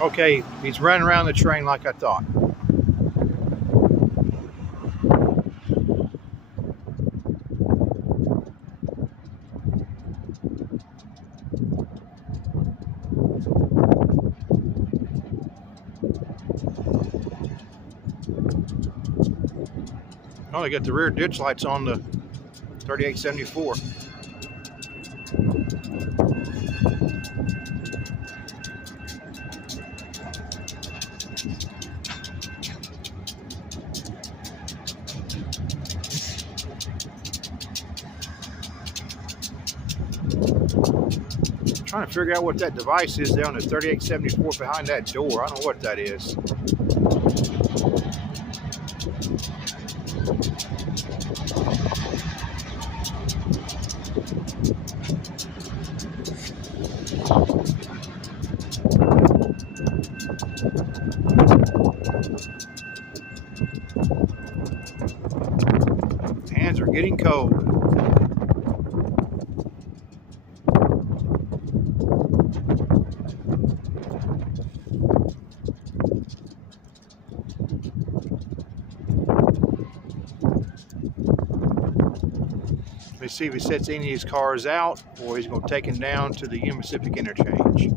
Okay, he's running around the train like I thought. Oh, they got the rear ditch lights on the 3874. Trying to figure out what that device is there on the 3874 behind that door. I don't know what that is. Hands are getting cold. Let's see if he sets any of these cars out or he's going to take them down to the Union Pacific interchange.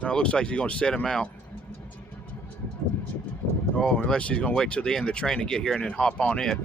Now it looks like he's going to set him out. Oh, unless he's going to wait till the end of the train to get here and then hop on it.